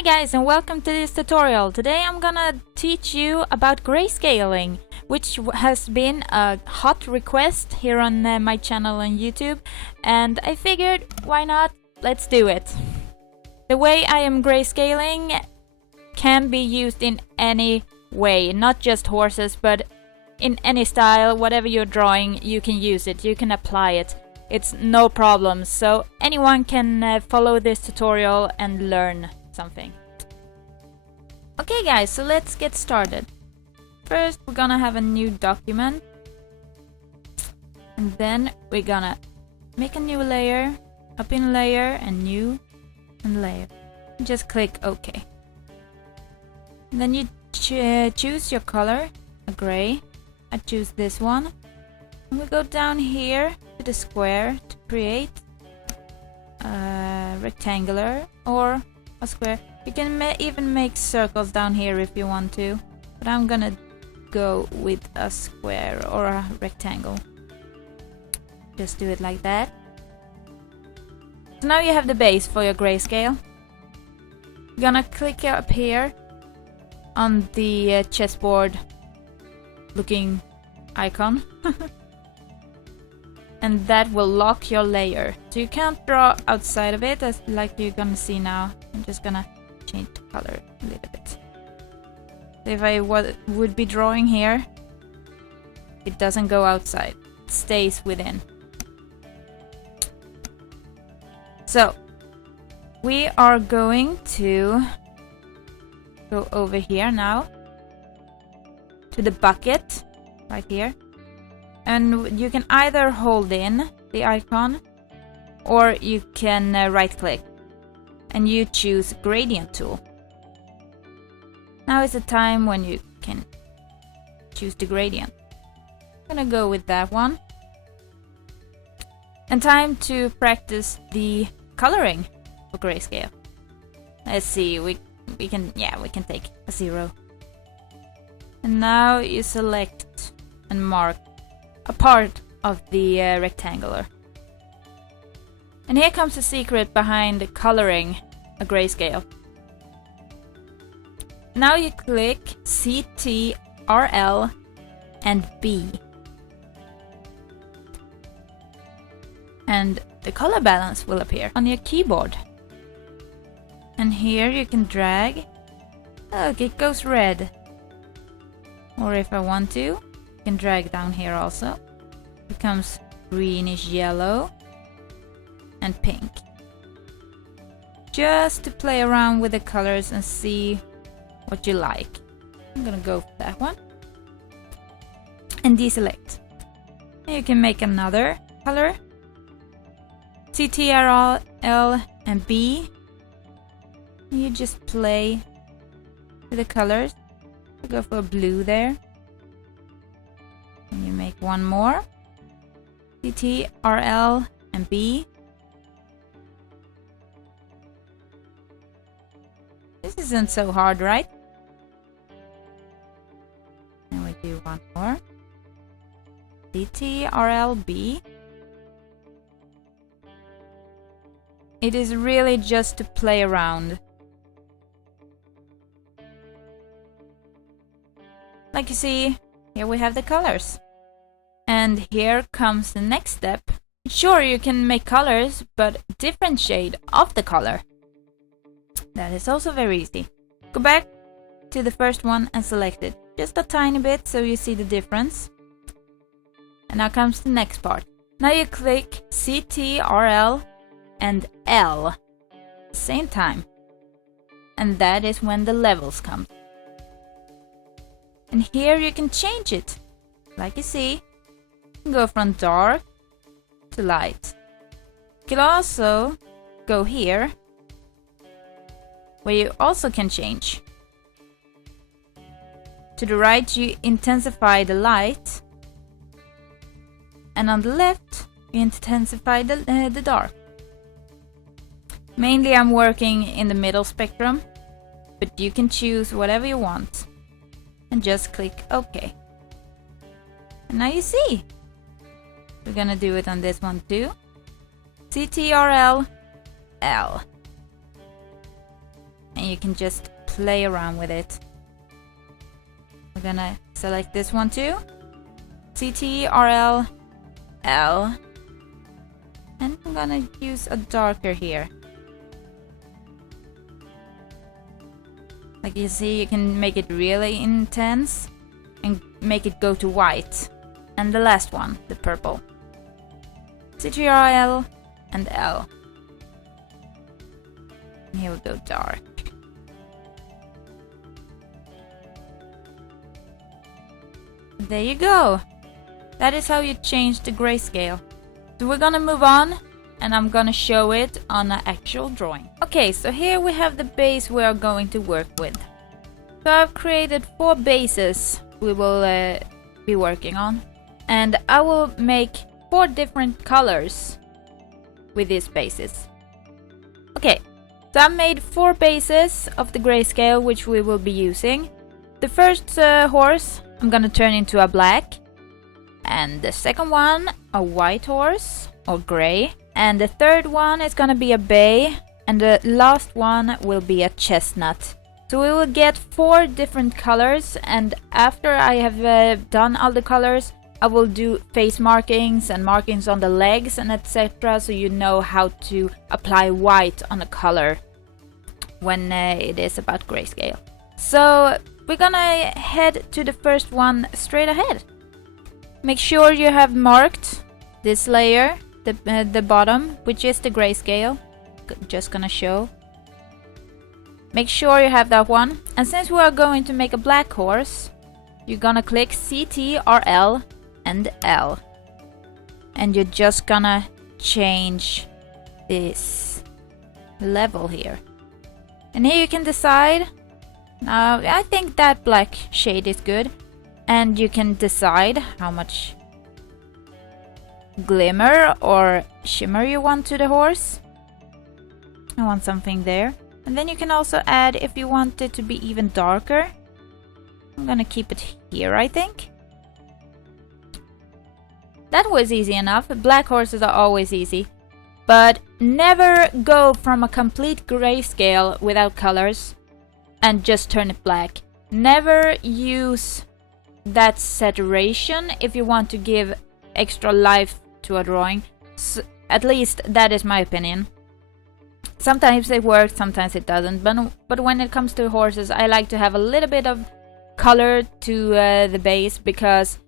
Hi guys, and welcome to this tutorial. Today I'm gonna teach you about grayscaling, which has been a hot request here on my channel on YouTube, and I figured, why not? Let's do it. The way I am grayscaling can be used in any way, not just horses, but in any style. Whatever you're drawing, you can use it, you can apply it. It's no problem, so anyone can follow this tutorial and learn something. Okay guys, so let's get started. First we're gonna have a new document, and then we're gonna make a new layer, open layer, and new and layer. Just click OK. And then you choose your color, a gray. I choose this one. And we go down here to the square to create a rectangular or a square. You can even make circles down here if you want to, but I'm gonna go with a square or a rectangle. Just do it like that. So now you have the base for your grayscale. You're gonna click up here on the chessboard looking icon. And that will lock your layer, so you can't draw outside of it as like you're gonna see now. I'm just gonna change the color a little bit. So if I would be drawing here, it doesn't go outside, it stays within. So we are going to go over here now to the bucket right here. And you can either hold in the icon or you can right click and you choose gradient tool. Now is the time when you can choose the gradient. I'm gonna go with that one. And time to practice the coloring for grayscale. Let's see, we can take a 0. And now you select and mark a part of the rectangular. And here comes the secret behind coloring a grayscale. Now you click CTRL and B. And the color balance will appear on your keyboard. And here you can drag. Look, it goes red. Or if I want to, you can drag down here also. It becomes greenish yellow and pink. Just to play around with the colors and see what you like. I'm gonna go for that one. And deselect. And you can make another color. CTRL and B. And you just play with the colors. Go for blue there. And you make one more. CTRL and B. This isn't so hard, right? And we do one more. CTRL B. It is really just to play around. Like you see, here we have the colors. And here comes the next step. Sure, you can make colors, but different shade of the color. That is also very easy. Go back to the first one and select it. Just a tiny bit so you see the difference. And now comes the next part. Now you click CTRL and L. Same time. And that is when the levels come. And here you can change it. Like you see, you can go from dark to light. You can also go here, where you also can change. To the right you intensify the light, and on the left you intensify the dark. Mainly I'm working in the middle spectrum, but you can choose whatever you want. And just click OK. And now you see. We're gonna do it on this one too. CTRL L. and you can just play around with it. We're gonna select this one too. CTRL L. And I'm gonna use a darker here. Like you see, you can make it really intense and make it go to white. And the last one, the purple. CTRL and L. And here we go dark. There you go. That is how you change the grayscale. So we're gonna move on, and I'm gonna show it on an actual drawing. Okay, so here we have the base we are going to work with. So I've created 4 bases we will be working on, and I will make 4 different colors with these bases. Okay, so I made 4 bases of the grayscale which we will be using. The first horse I'm gonna turn into a black, and the second one a white horse or gray, and the third one is gonna be a bay, and the last one will be a chestnut. So we will get 4 different colors, and after I have done all the colors, I will do face markings and markings on the legs and etc. So you know how to apply white on a color when it is about grayscale. So we're gonna head to the first one straight ahead. Make sure you have marked this layer, the bottom, which is the grayscale. Just gonna show. Make sure you have that one. And since we are going to make a black horse, you're gonna click CTRL and L. And you're just gonna change this level here. And here you can decide. Now, I think that black shade is good. And you can decide how much glimmer or shimmer you want to the horse. I want something there. And then you can also add if you want it to be even darker. I'm gonna keep it here, I think. That was easy enough. Black horses are always easy. But never go from a complete grayscale without colors and just turn it black. Never use that saturation if you want to give extra life to a drawing. So, at least that is my opinion. Sometimes it works, sometimes it doesn't. But when it comes to horses, I like to have a little bit of color to the base, because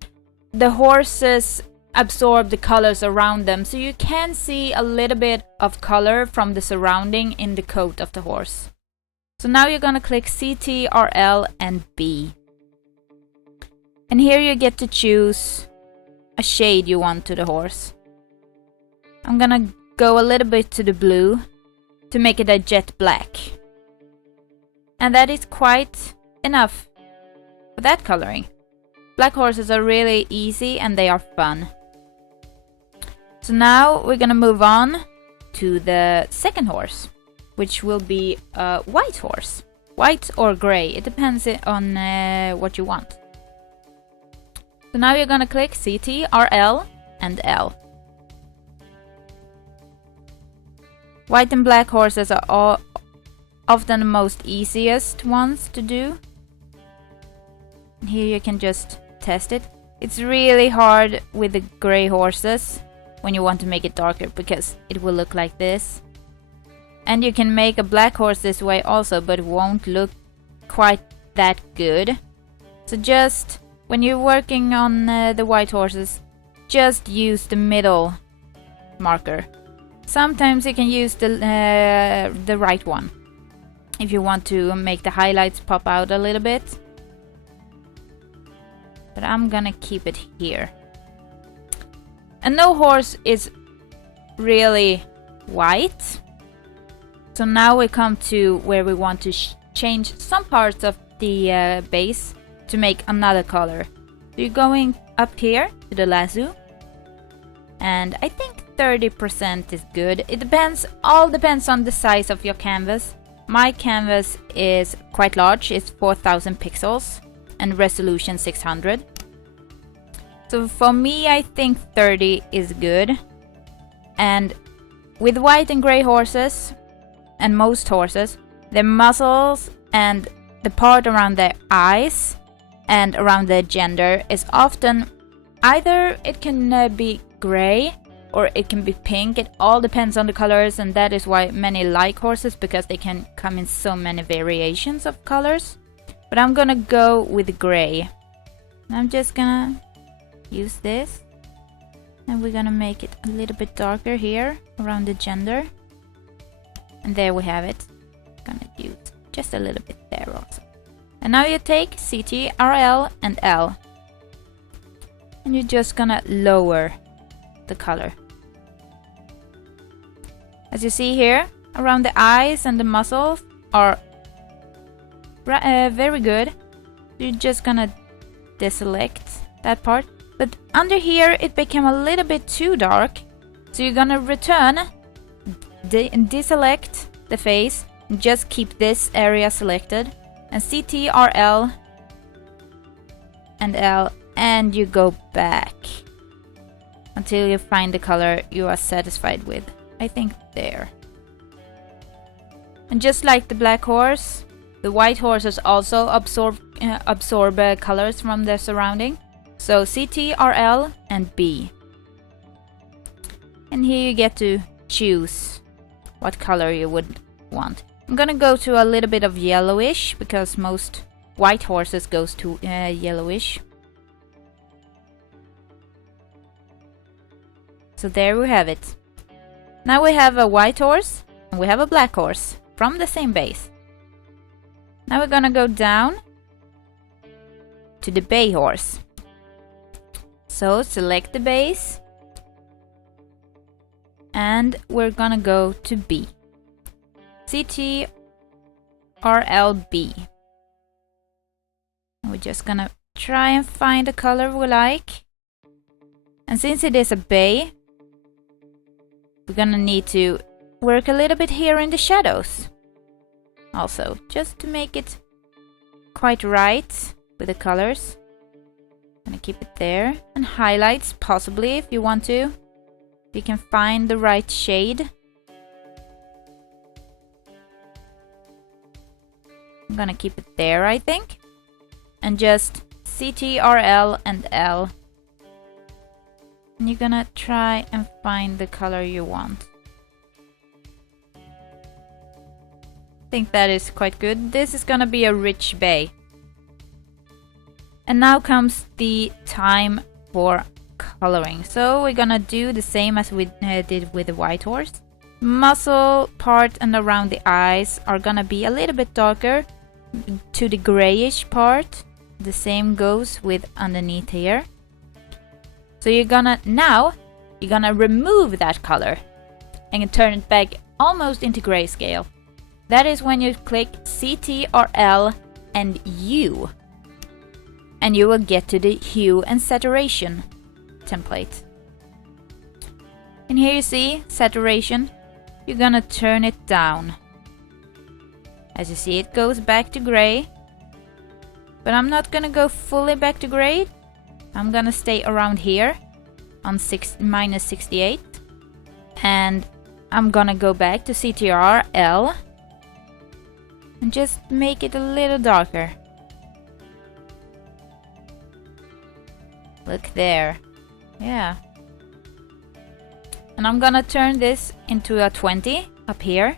the horses absorb the colors around them, so you can see a little bit of color from the surrounding in the coat of the horse. So now you're gonna click CTRL and B. And here you get to choose a shade you want to the horse. I'm gonna go a little bit to the blue to make it a jet black. And that is quite enough for that coloring. Black horses are really easy and they are fun. So now we're gonna move on to the second horse, which will be a white horse. White or gray, it depends on what you want. So now you're gonna click CTRL and L. White and black horses are often the most easiest ones to do. Here you can just test it. It's really hard with the gray horses when you want to make it darker, because it will look like this. And you can make a black horse this way also, but it won't look quite that good. So just when you're working on the white horses, just use the middle marker. Sometimes you can use the right one if you want to make the highlights pop out a little bit. But I'm gonna keep it here. And no horse is really white. So now we come to where we want to change some parts of the base to make another color. So you're going up here to the lasso. And I think 30% is good. It all depends on the size of your canvas. My canvas is quite large, it's 4000 pixels and resolution 600. So for me, I think 30 is good. And with white and gray horses, and most horses, the muscles and the part around the eyes and around the gender is often either it can be gray or it can be pink. It all depends on the colors, and that is why many like horses, because they can come in so many variations of colors. But I'm gonna go with gray. I'm just gonna use this, and we're gonna make it a little bit darker here around the gender. And there we have it. Gonna use just a little bit there also. And now you take CTRL and L, and you're just gonna lower the color. As you see here, around the eyes and the muscles are very good. You're just gonna deselect that part. But under here it became a little bit too dark. So you're gonna return, deselect the face, and just keep this area selected. And CTRL and L, and you go back until you find the color you are satisfied with. I think there. And just like the black horse, the white horses also absorb colors from their surrounding. So CTRL and B. And here you get to choose what color you would want. I'm gonna go to a little bit of yellowish, because most white horses goes to yellowish. So there we have it. Now we have a white horse and we have a black horse from the same base. Now we're gonna go down to the bay horse. So select the base, and we're gonna go to B. CTRL-B. We're just gonna try and find a color we like. And since it is a bay, we're gonna need to work a little bit here in the shadows also, just to make it quite right with the colors. Gonna keep it there. And highlights, possibly, if you want to. You can find the right shade. I'm gonna keep it there, I think. And just CTRL and L. And you're gonna try and find the color you want. I think that is quite good. This is gonna be a rich bay. And now comes the time for coloring. So we're gonna do the same as we did with the white horse. Muscle part and around the eyes are gonna be a little bit darker to the grayish part. The same goes with underneath here. So you're gonna remove that color and turn it back almost into grayscale. That is when you click CTRL and U, and you will get to the hue and saturation template. And here you see saturation. You're gonna turn it down. As you see, it goes back to gray, but I'm not gonna go fully back to gray. I'm gonna stay around here on -68, and I'm gonna go back to CTRL and just make it a little darker. Look there. Yeah. And I'm gonna turn this into a 20 up here.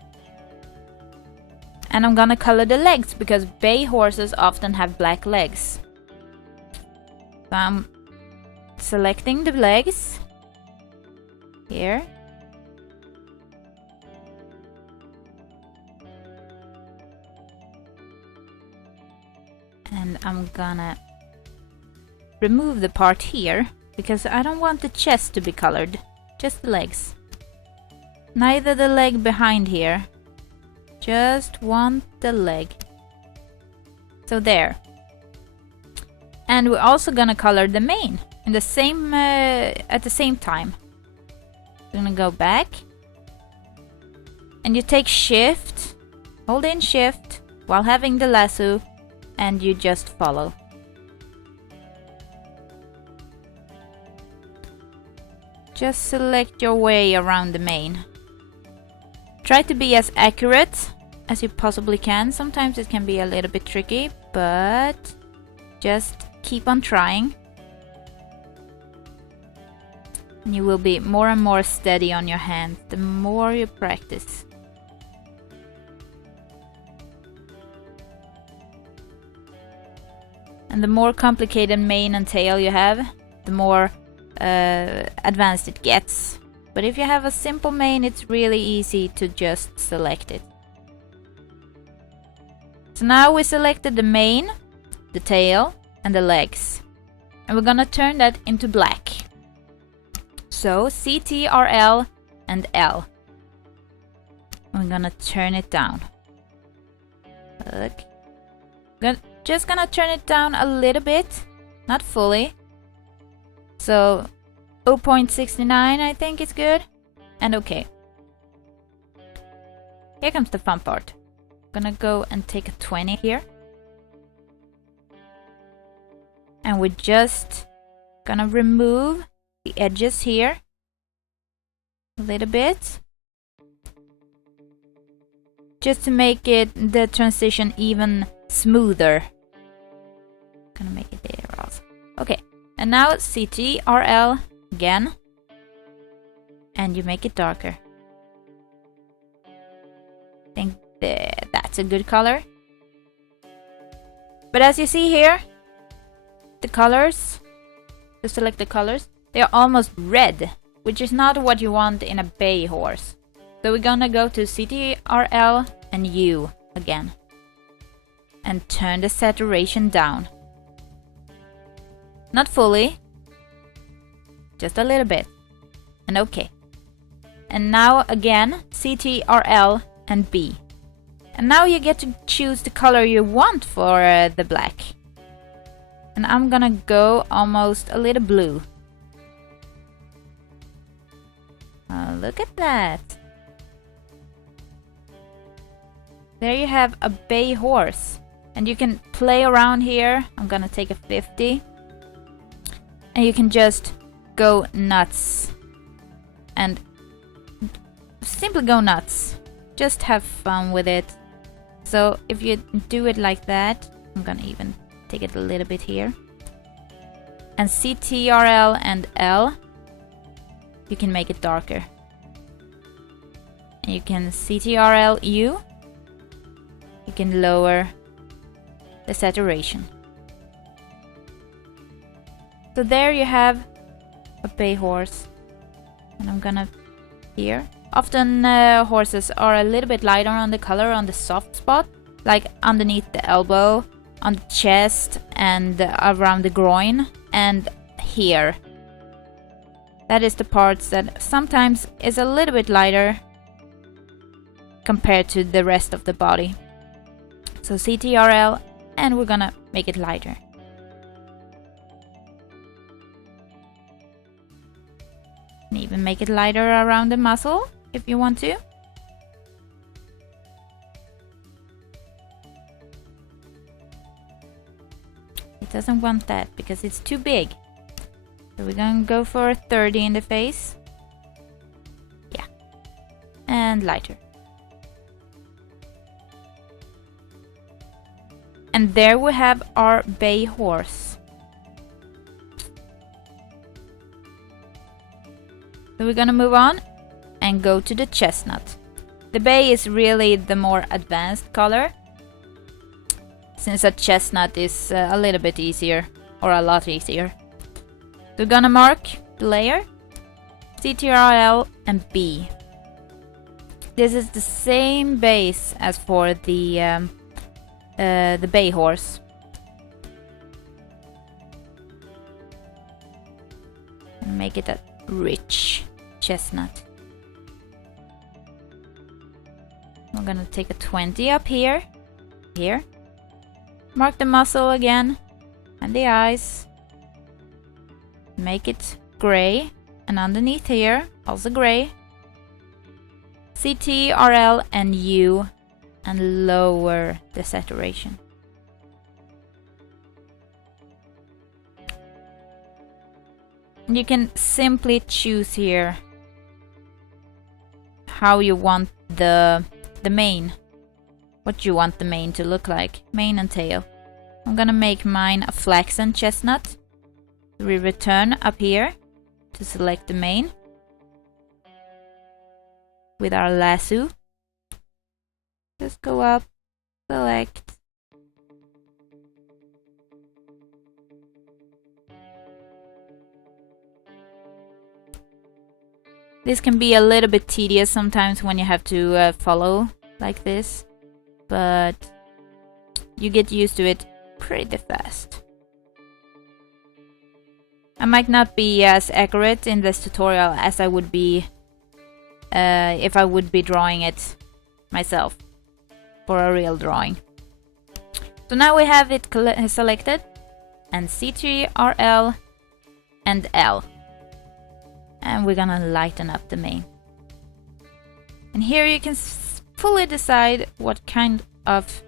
And I'm gonna color the legs, because bay horses often have black legs. So I'm selecting the legs here. And I'm gonna remove the part here, because I don't want the chest to be colored, just the legs. Neither the leg behind here, just want the leg. So there. And we're also gonna color the mane in the same at the same time. We're gonna go back, and you take Shift, hold in Shift while having the lasso, and you just follow. Just select your way around the mane. Try to be as accurate as you possibly can. Sometimes it can be a little bit tricky, but just keep on trying. And you will be more and more steady on your hand the more you practice. And the more complicated mane and tail you have, the more advanced it gets. But if you have a simple mane, it's really easy to just select it. So now we selected the mane, the tail, and the legs. And we're gonna turn that into black. So CTRL and L. I'm gonna turn it down. Look. Just gonna turn it down a little bit, not fully. So 0.69 I think is good. And okay. Here comes the fun part. Gonna go and take a 20 here. And we're just gonna remove the edges here a little bit. Just to make it the transition even smoother. Gonna make it there also. Okay, and now CTRL again. And you make it darker. I think that's a good color. But as you see here, the colors, to select the colors, they are almost red, which is not what you want in a bay horse. So we're gonna go to CTRL and U again. And turn the saturation down. Not fully, just a little bit. And okay. And now again, CTRL and B. And now you get to choose the color you want for the black. And I'm gonna go almost a little blue. Look at that. There you have a bay horse. And you can play around here. I'm gonna take a 50. And you can just go nuts. And simply go nuts. Just have fun with it. So if you do it like that, I'm gonna even take it a little bit here. And CTRL and L, you can make it darker. And you can CTRL U, you can lower the saturation. So there you have a bay horse. And I'm gonna here. Often horses are a little bit lighter on the color on the soft spot, like underneath the elbow, on the chest, and around the groin, and here. That is the parts that sometimes is a little bit lighter compared to the rest of the body. So CTRL, and we're gonna make it lighter. And even make it lighter around the muzzle if you want to. It doesn't want that because it's too big. So we're gonna go for 30 in the face. Yeah. And lighter. And there we have our bay horse. So we're gonna move on and go to the chestnut. The bay is really the more advanced color, since a chestnut is a little bit easier, or a lot easier. So we're gonna mark the layer, CTRL and B. This is the same base as for the bay horse. And make it a rich chestnut. We're gonna take a 20 up here. Mark the muzzle again and the eyes. Make it gray, and underneath here also gray. CTRL and U, and lower the saturation. You can simply choose here how you want the mane. what you want the mane to look like. Mane and tail. I'm gonna make mine a flaxen chestnut. We return up here to select the mane with our lasso. Just go up, select. This can be a little bit tedious sometimes when you have to follow like this, but you get used to it pretty fast. I might not be as accurate in this tutorial as I would be if I would be drawing it myself for a real drawing. So now we have it selected, and CTRL and L. And we're gonna lighten up the mane. And here you can fully decide what kind of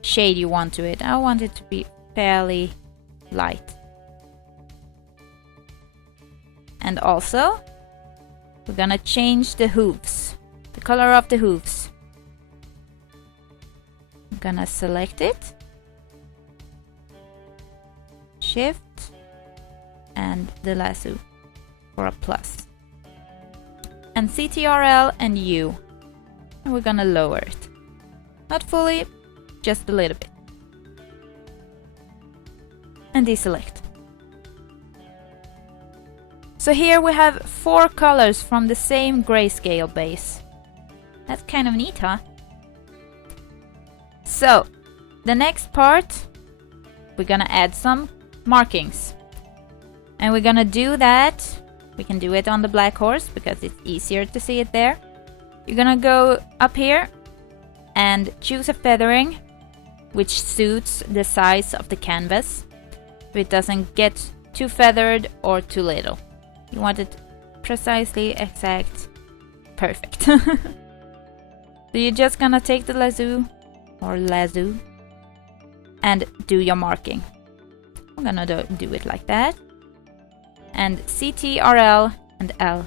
shade you want to it. I want it to be fairly light. And also, we're gonna change the hooves, the color of the hooves. I'm gonna select it, Shift, and the lasso for a plus. And CTRL and U. And we're gonna lower it. Not fully, just a little bit. And deselect. So here we have 4 colors from the same grayscale base. That's kind of neat, huh? So, the next part, we're gonna add some markings. And we're gonna do that. We can do it on the black horse because it's easier to see it there. You're gonna go up here and choose a feathering which suits the size of the canvas, so it doesn't get too feathered or too little. You want it precisely exact, perfect. So you're just gonna take the lasso and do your marking. I'm gonna do it like that. And CTRL and L.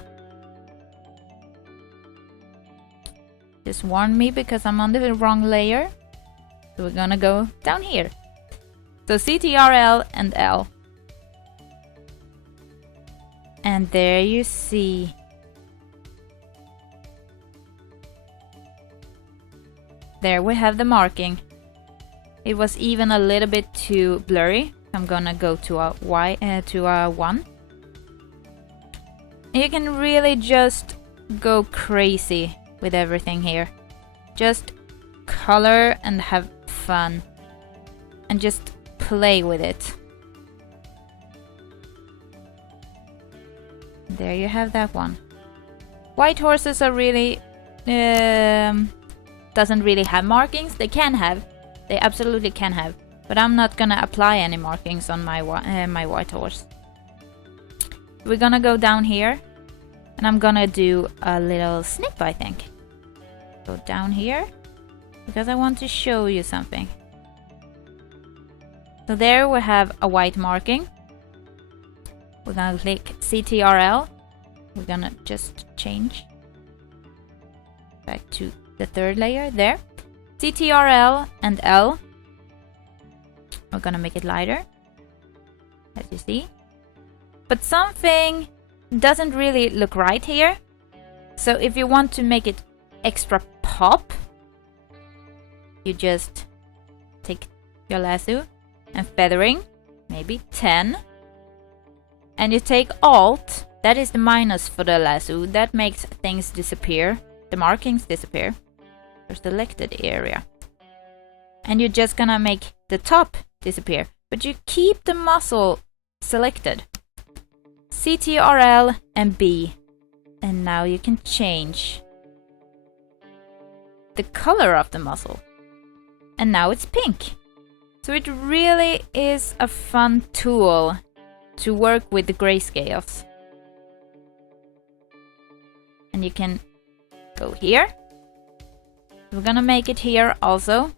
Just warn me because I'm on the wrong layer. So we're gonna go down here. So CTRL and L. And there you see. There we have the marking. It was even a little bit too blurry. I'm gonna go to a 1. You can really just go crazy with everything here. Just color and have fun. And just play with it. There you have that one. White horses are really... doesn't really have markings. They can have. They absolutely can have. But I'm not gonna apply any markings on my white horse. We're gonna go down here. And I'm gonna do a little snip, I think. Go down here. Because I want to show you something. So there we have a white marking. We're gonna click CTRL. We're gonna just change. Back to the 3rd layer, there. CTRL and L. We're gonna make it lighter. As you see. But something doesn't really look right here. So if you want to make it extra pop, you just take your lasso and feathering, maybe 10. And you take Alt, that is the minus for the lasso, that makes things disappear, the markings disappear. Or selected area. And you're just gonna make the top disappear. But you keep the muscle selected. CTRL and B. And now you can change the color of the muzzle. And now it's pink. So it really is a fun tool to work with the grayscales. And you can go here. We're gonna make it here also.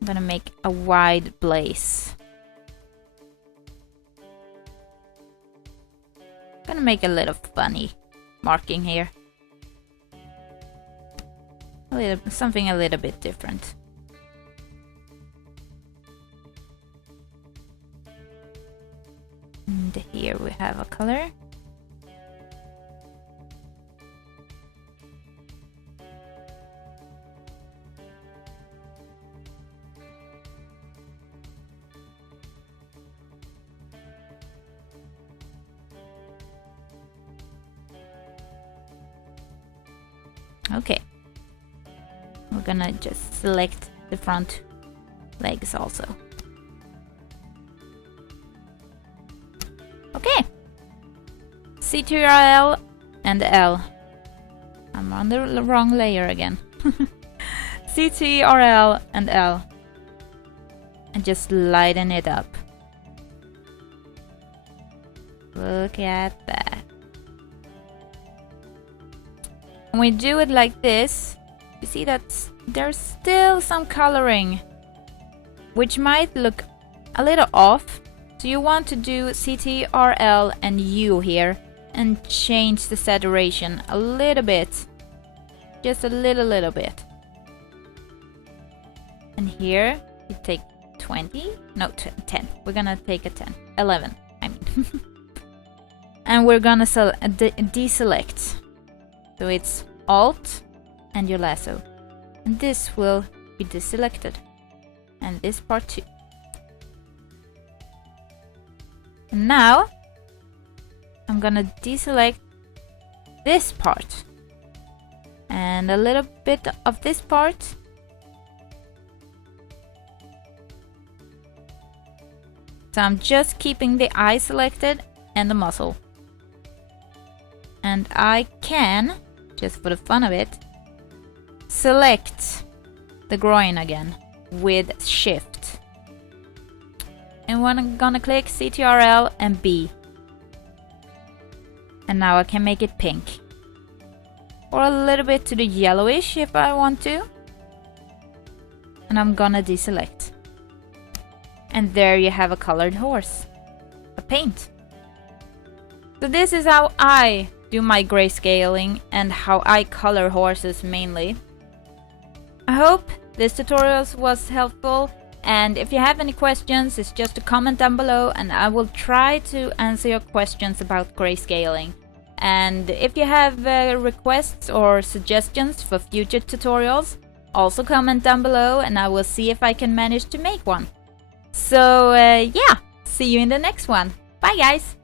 I'm gonna make a wide blaze. I'm gonna make a little funny marking here. something a little bit different. And here we have a color. Okay, we're gonna just select the front legs also. Okay, CTRL and L. I'm on the wrong layer again. CTRL and L. And just lighten it up. Look at that. When we do it like this, you see that there's still some coloring, which might look a little off. So you want to do CTRL and U here and change the saturation a little bit. Just a little bit. And here you take 20, no 10. We're gonna take a 10, 11, I mean. And we're gonna deselect. So it's Alt and your lasso. And this will be deselected. And this part too. And now I'm gonna deselect this part. And a little bit of this part. So I'm just keeping the eye selected and the muzzle. And I can, just for the fun of it, select the groin again with Shift. And I'm gonna click CTRL and B. And now I can make it pink. Or a little bit to the yellowish if I want to. And I'm gonna deselect. And there you have a colored horse. A paint. So this is how I do my grayscaling and how I color horses mainly. I hope this tutorial was helpful, and if you have any questions, it's just a comment down below and I will try to answer your questions about grayscaling. And if you have requests or suggestions for future tutorials, also comment down below and I will see if I can manage to make one. So yeah, see you in the next one. Bye guys!